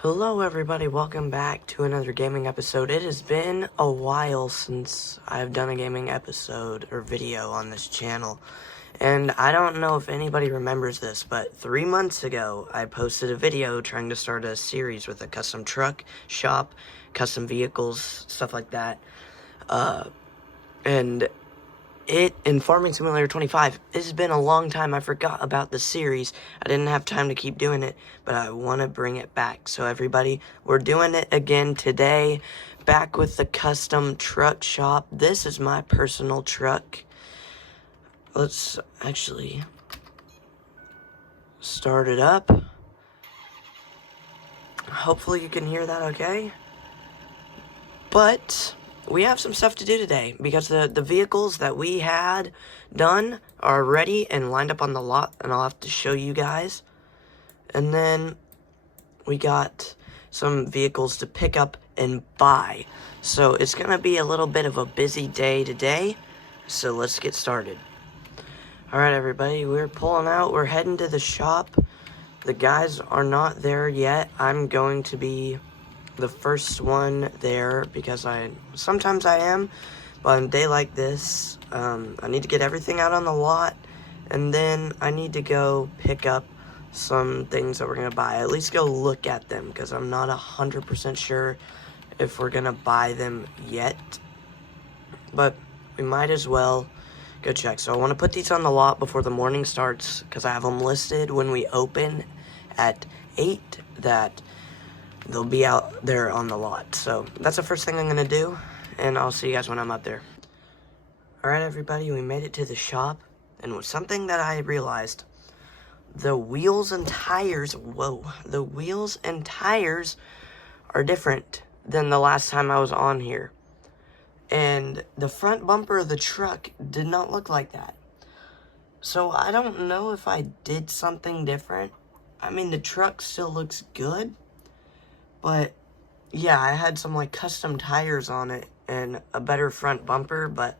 Hello everybody, welcome back to another gaming episode. It has been a while since I've done a gaming episode or video on this channel. And I don't know if anybody remembers this, but 3 months ago I posted a video trying to start a series with a custom truck shop, custom vehicles, stuff like that. And in Farming Simulator 25, it's been a long time. I forgot about the series. I didn't have time to keep doing it, but I want to bring it back. So everybody, we're doing it again today, back with the custom truck shop. This is my personal truck. Let's actually start it up. Hopefully you can hear that okay. But we have some stuff to do today because the vehicles that we had done are ready and lined up on the lot, and I'll have to show you guys. And then we got some vehicles to pick up and buy. So it's going to be a little bit of a busy day today. So let's get started. Alright everybody, we're pulling out. We're heading to the shop. The guys are not there yet. I'm going to be the first one there because sometimes I am, but on a day like this, I need to get everything out on the lot, and then I need to go pick up some things that we're gonna buy. At least go look at them because I'm not 100% sure if we're gonna buy them yet, but we might as well go check. So I want to put these on the lot before the morning starts because I have them listed when we open at 8 that they'll be out there on the lot. So that's the first thing I'm going to do, and I'll see you guys when I'm up there. Alright everybody, we made it to the shop, and with something that I realized, the wheels and tires, the wheels and tires are different than the last time I was on here. And the front bumper of the truck did not look like that. So I don't know if I did something different. I mean, the truck still looks good, but yeah, I had some like custom tires on it and a better front bumper, but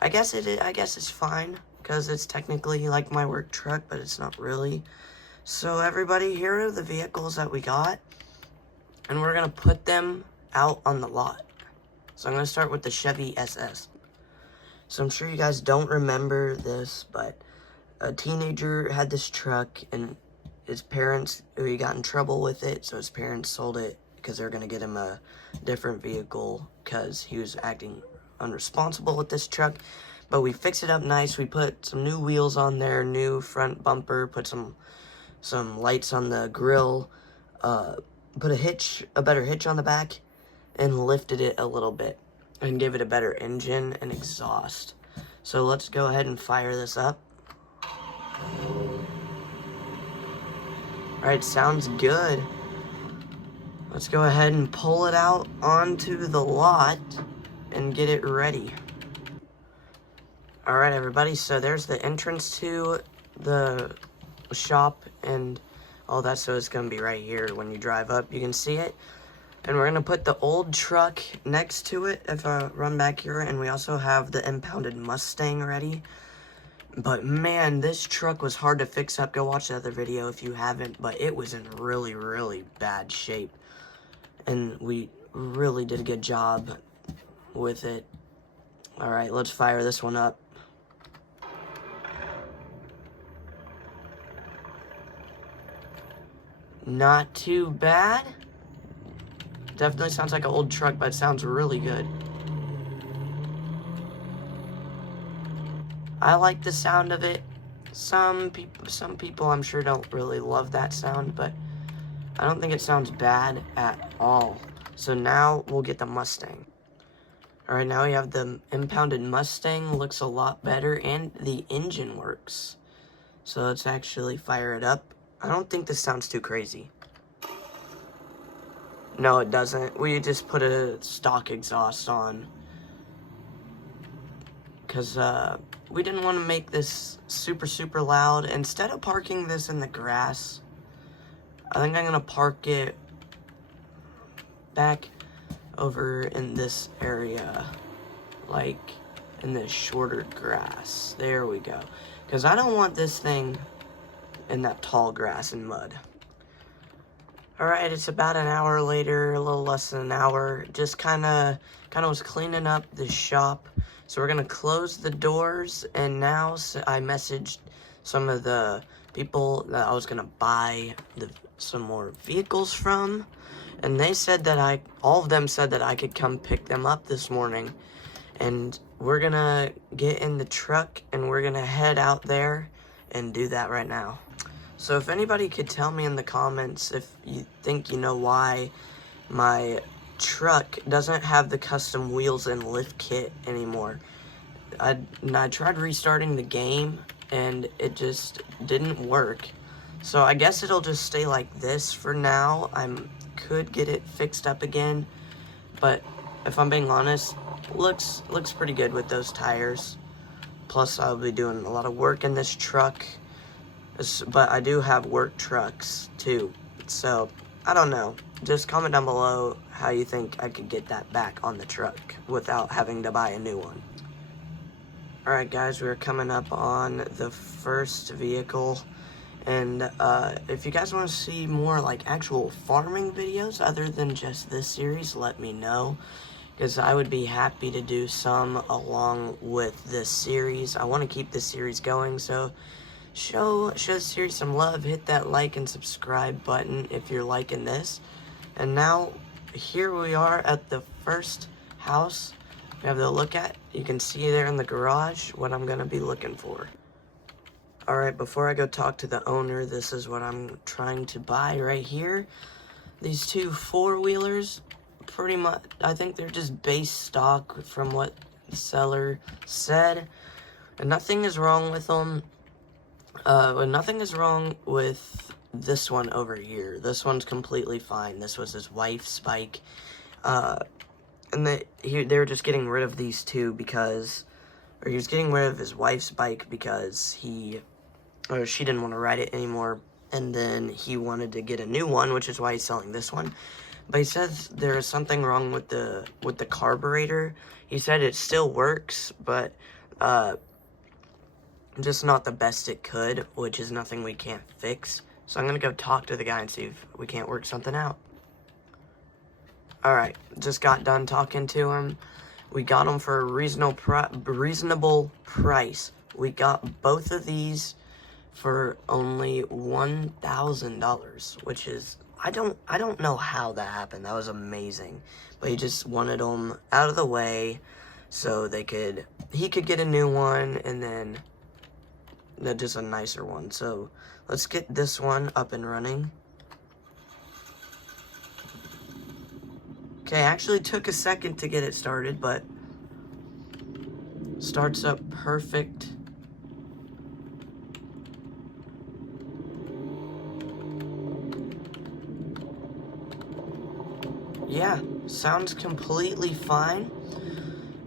I guess it's fine because it's technically like my work truck, but it's not really. So everybody, here are the vehicles that we got, and we're gonna put them out on the lot. So I'm gonna start with the Chevy SS. So I'm sure you guys don't remember this, but a teenager had this truck, and his parents, he got in trouble with it, so his parents sold it because they're going to get him a different vehicle because he was acting unresponsible with this truck. But we fixed it up nice. We put some new wheels on there, new front bumper, put some lights on the grill, put a better hitch on the back, and lifted it a little bit and gave it a better engine and exhaust. So let's go ahead and fire this up. Alright, sounds good. Let's go ahead and pull it out onto the lot and get it ready. Alright everybody, so there's the entrance to the shop and all that, so it's going to be right here. When you drive up, you can see it. And we're going to put the old truck next to it if I run back here, and we also have the impounded Mustang ready. But man, this truck was hard to fix up. Go watch the other video if you haven't, but it was in really, really bad shape. And we really did a good job with it. Alright, let's fire this one up. Not too bad. Definitely sounds like an old truck, but it sounds really good. I like the sound of it. Some people I'm sure don't really love that sound, but I don't think it sounds bad at all. So now we'll get the Mustang. Alright, now we have the impounded Mustang. Looks a lot better, and the engine works. So let's actually fire it up. I don't think this sounds too crazy. No, it doesn't. We just put a stock exhaust on because we didn't want to make this super loud. Instead of parking this in the grass, I think I'm going to park it back over in this area, like in this shorter grass. There we go. Because I don't want this thing in that tall grass and mud. Alright, it's about an hour later, a little less than an hour. Just kinda was cleaning up the shop. So we're gonna close the doors, and now I messaged some of the people that I was gonna buy some more vehicles from. And they said that all of them said that I could come pick them up this morning. And we're gonna get in the truck and we're gonna head out there and do that right now. So if anybody could tell me in the comments if you think you know why my truck doesn't have the custom wheels and lift kit anymore. I tried restarting the game and it just didn't work. So I guess it'll just stay like this for now. I could get it fixed up again, but if I'm being honest, looks pretty good with those tires. Plus I'll be doing a lot of work in this truck. But I do have work trucks too, so I don't know. Just comment down below how you think I could get that back on the truck without having to buy a new one. Alright guys, we're coming up on the first vehicle, and if you guys want to see more like actual farming videos other than just this series, let me know, because I would be happy to do some along with this series. I want to keep this series going, so show the series some love. Hit that like and subscribe button if you're liking this. And now here we are at the first house we have to look at. You can see there in the garage what I'm gonna be looking for. Alright, before I go talk to the owner, this is what I'm trying to buy right here. These two four-wheelers, pretty much, I think they're just base stock from what the seller said, and nothing is wrong with them. Nothing is wrong with this one over here. This one's completely fine. This was his wife's bike. And they were just getting rid of these two because, or he was getting rid of his wife's bike because she didn't want to ride it anymore. And then he wanted to get a new one, which is why he's selling this one. But he says there is something wrong with the carburetor. He said it still works, but, just not the best it could, which is nothing we can't fix. So I'm gonna go talk to the guy and see if we can't work something out. Alright, just got done talking to him. We got him for a reasonable price. We got both of these for only $1,000, which is, I don't know how that happened. That was amazing. But he just wanted them out of the way so he could get a new one, and then just a nicer one. So let's get this one up and running. Okay, actually took a second to get it started, but starts up perfect. Yeah, sounds completely fine.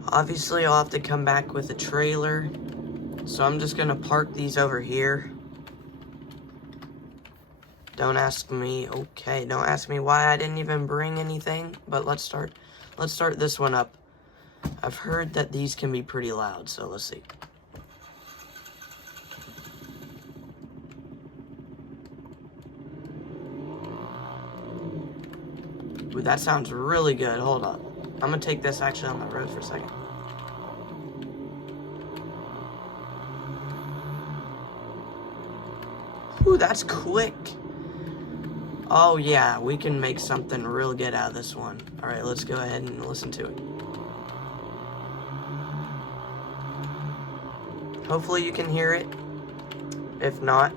Obviously I'll have to come back with a trailer. So I'm just gonna park these over here. Don't ask me why I didn't even bring anything, but let's start this one up. I've heard that these can be pretty loud, so let's see. Ooh, that sounds really good. Hold on. I'm gonna take this actually on the road for a second. Ooh, that's quick. Oh yeah, we can make something real good out of this one. Alright, let's go ahead and listen to it. Hopefully you can hear it. If not,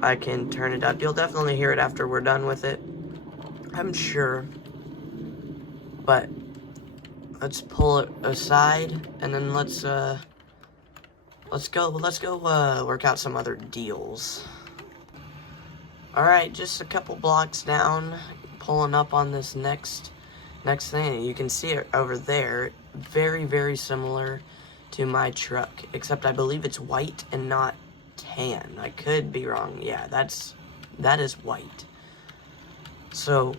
I can turn it up. You'll definitely hear it after we're done with it, I'm sure. But let's pull it aside, and then let's go work out some other deals. Alright, just a couple blocks down, pulling up on this next thing. You can see it over there, very, very similar to my truck, except I believe it's white and not tan. I could be wrong. Yeah, that is white. So,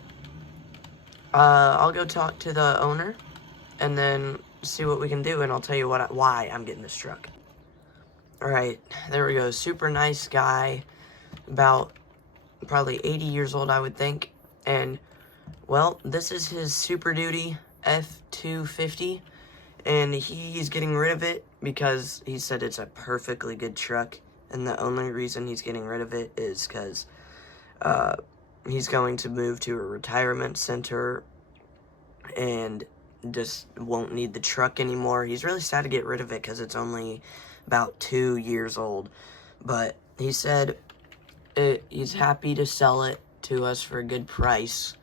I'll go talk to the owner, and then see what we can do, and I'll tell you why I'm getting this truck. Alright, there we go. Super nice guy. About probably 80 years old, I would think. And, well, this is his Super Duty F250. And he's getting rid of it because he said it's a perfectly good truck. And the only reason he's getting rid of it is because he's going to move to a retirement center and just won't need the truck anymore. He's really sad to get rid of it because it's only about 2 years old. But he said he's happy to sell it to us for a good price.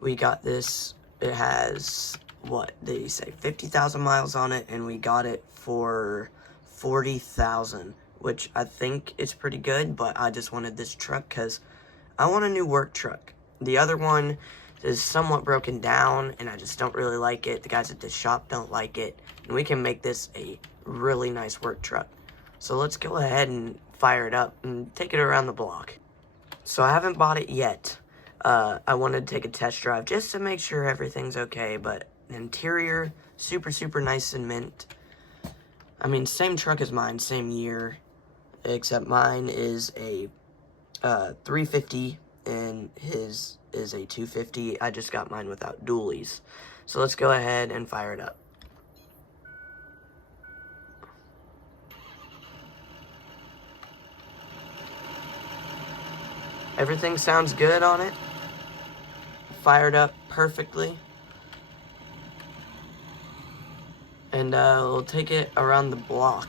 We got this. It has, what did he say, 50,000 miles on it, and we got it for 40,000, which I think is pretty good, but I just wanted this truck because I want a new work truck. The other one is somewhat broken down, and I just don't really like it. The guys at the shop don't like it, and we can make this a really nice work truck. So let's go ahead and fire it up and take it around the block. So I haven't bought it yet. I wanted to take a test drive just to make sure everything's okay, but the interior, super, super nice and mint. I mean, same truck as mine, same year, except mine is a 350 and his is a 250. I just got mine without dualies. So let's go ahead and fire it up. Everything sounds good on it. Fired up perfectly. And we'll take it around the block.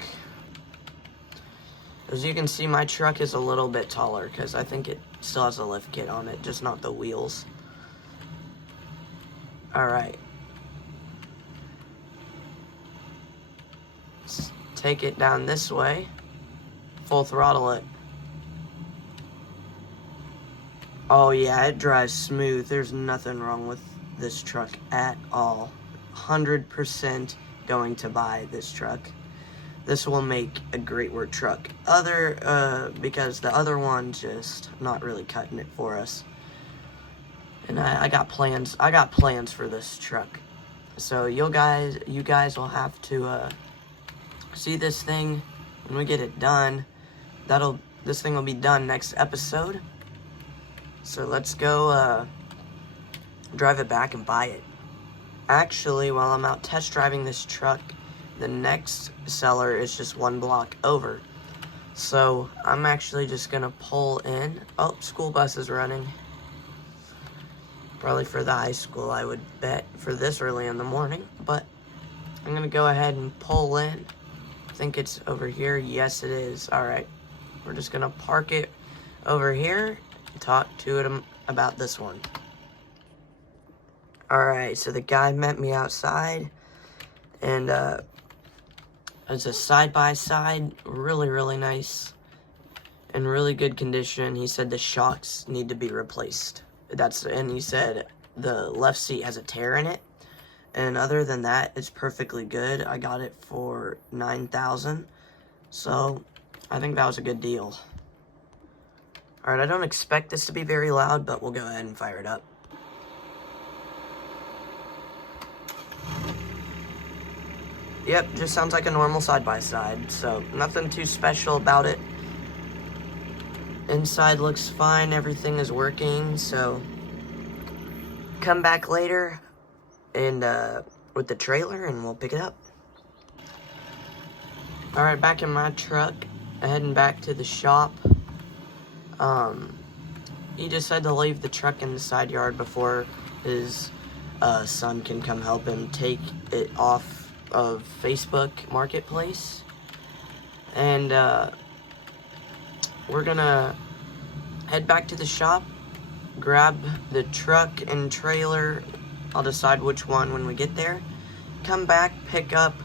As you can see, my truck is a little bit taller because I think it still has a lift kit on it, just not the wheels. Alright. Let's take it down this way. Full throttle it. Oh yeah, it drives smooth. There's nothing wrong with this truck at all. 100% going to buy this truck. This will make a great work truck. Because the other one's just not really cutting it for us. And I got plans. I got plans for this truck. So you guys will have to see this thing when we get it done. This thing will be done next episode. So let's go drive it back and buy it. Actually, while I'm out test driving this truck, the next seller is just one block over. So I'm actually just gonna pull in. Oh, school bus is running. Probably for the high school, I would bet, for this early in the morning. But I'm gonna go ahead and pull in. I think it's over here. Yes, it is. All right. We're just gonna park it over here and talk to him about this one. All right, so the guy met me outside, and it's a side-by-side, really, really nice, in really good condition. He said the shocks need to be replaced. And he said the left seat has a tear in it, and other than that, it's perfectly good. I got it for $9,000, so I think that was a good deal. All right, I don't expect this to be very loud, but we'll go ahead and fire it up. Yep, just sounds like a normal side-by-side, so nothing too special about it. Inside looks fine, everything is working, so come back later and with the trailer and we'll pick it up. Alright, back in my truck, heading back to the shop. He just had to leave the truck in the side yard before his son can come help him take it off of Facebook Marketplace. And we're gonna head back to the shop, grab the truck and trailer. I'll decide which one when we get there. Come back, pick up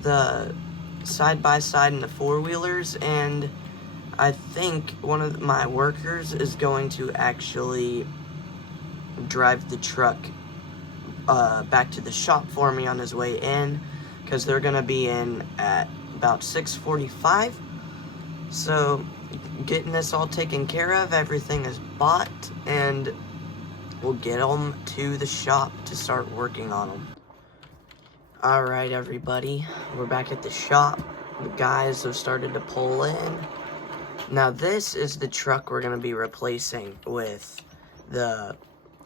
the side-by-side and the four-wheelers, and I think one of my workers is going to actually drive the truck back to the shop for me on his way in, because they're going to be in at about 6:45. So getting this all taken care of, everything is bought, and we'll get them to the shop to start working on them. Alright everybody, we're back at the shop. The guys have started to pull in. Now this is the truck we're going to be replacing with the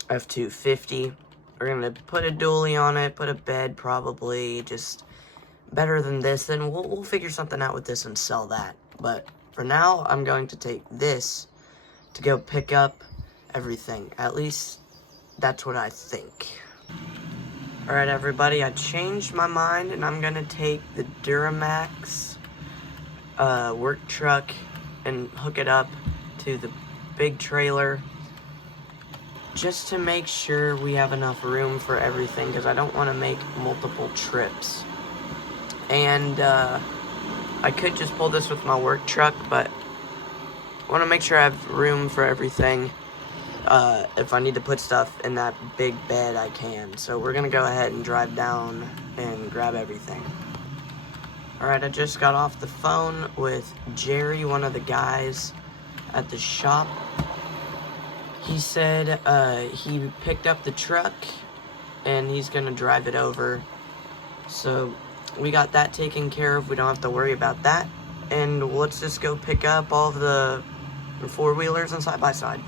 F-250. We're going to put a dually on it, put a bed probably, just better than this. Then we'll figure something out with this and sell that. But for now, I'm going to take this to go pick up everything. At least that's what I think. Alright everybody, I changed my mind and I'm going to take the Duramax work truck and hook it up to the big trailer just to make sure we have enough room for everything, because I don't want to make multiple trips. And I could just pull this with my work truck, but I want to make sure I have room for everything. If I need to put stuff in that big bed, I can. So we're gonna go ahead and drive down and grab everything. Alright, I just got off the phone with Jerry, one of the guys at the shop. He said he picked up the truck and he's gonna drive it over. So we got that taken care of. We don't have to worry about that. And let's just go pick up all of the four-wheelers and side-by-side.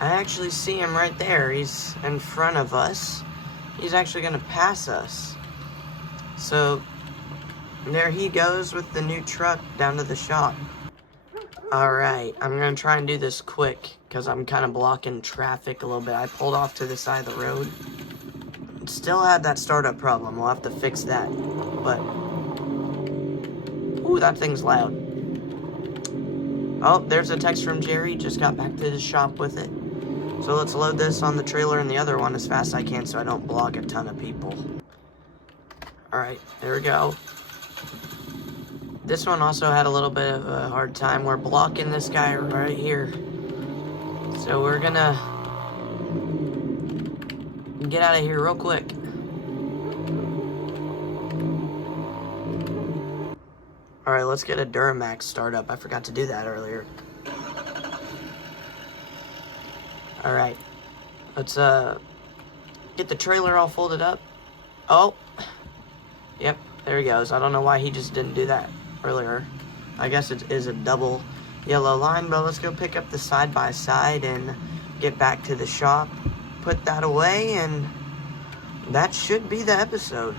I actually see him right there. He's in front of us. He's actually gonna pass us. So there he goes with the new truck down to the shop. Alright, I'm gonna try and do this quick because I'm kind of blocking traffic a little bit. I pulled off to the side of the road. Still had that startup problem. We'll have to fix that. But ooh, that thing's loud. Oh, there's a text from Jerry. Just got back to the shop with it. So let's load this on the trailer and the other one as fast as I can so I don't block a ton of people. Alright, there we go. This one also had a little bit of a hard time. We're blocking this guy right here. So we're gonna get out of here real quick. Alright, let's get a Duramax startup. I forgot to do that earlier. Alright, let's get the trailer all folded up. Oh, yep, there he goes. I don't know why he just didn't do that earlier. I guess it is a double yellow line, but let's go pick up the side-by-side and get back to the shop, put that away, and that should be the episode.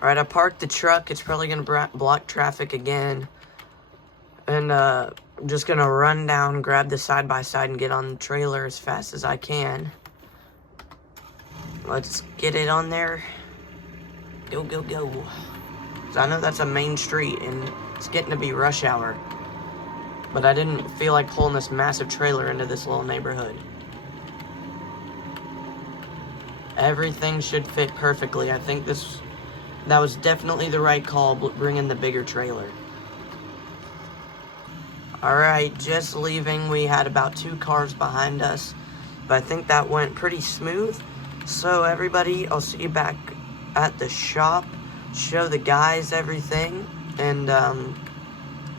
Alright, I parked the truck. It's probably going to block traffic again. And I'm just going to run down, grab the side-by-side, and get on the trailer as fast as I can. Let's get it on there. Go, go, go. 'Cause I know that's a main street, and it's getting to be rush hour. But I didn't feel like pulling this massive trailer into this little neighborhood. Everything should fit perfectly. I think that was definitely the right call, bringing the bigger trailer. Alright, just leaving. We had about 2 cars behind us, but I think that went pretty smooth. So everybody, I'll see you back at the shop, show the guys everything, and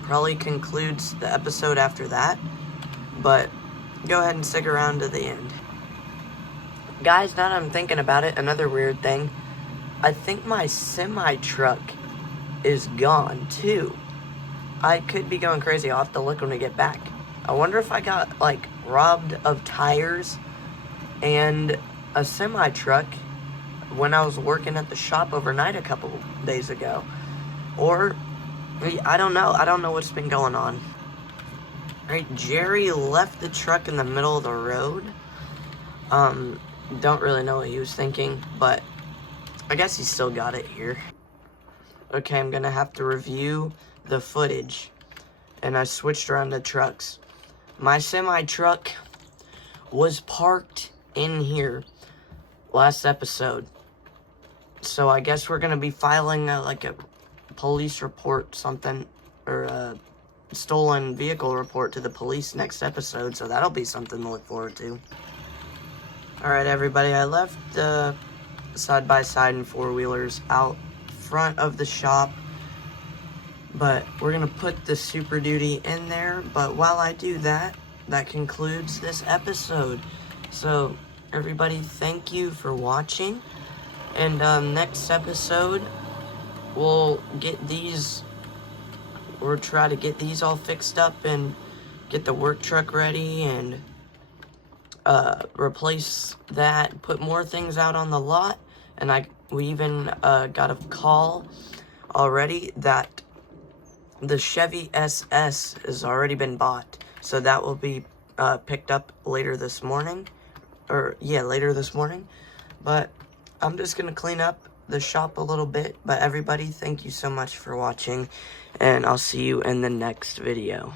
probably concludes the episode after that. But go ahead and stick around to the end. Guys, now that I'm thinking about it, another weird thing. I think my semi-truck is gone, too. I could be going crazy. I'll have to look when we get back. I wonder if I got, like, robbed of tires and a semi-truck when I was working at the shop overnight a couple days ago. Or, I don't know. I don't know what's been going on. Alright, Jerry left the truck in the middle of the road. Don't really know what he was thinking, but I guess he still got it here. Okay, I'm gonna have to review the footage, and I switched around the trucks. My semi-truck was parked in here last episode, so I guess we're gonna be filing like a police report, something, or a stolen vehicle report to the police next episode, so that'll be something to look forward to. Alright everybody, I left the side-by-side and four-wheelers out front of the shop, but we're gonna put the Super Duty in there. But while I do that, that concludes this episode. So everybody, thank you for watching, and next episode we'll get these we'll try to get these all fixed up and get the work truck ready and replace that, put more things out on the lot. And we even got a call already that the Chevy SS has already been bought, so that will be picked up later this morning, later this morning. But I'm just gonna clean up the shop a little bit. But everybody, thank you so much for watching, and I'll see you in the next video.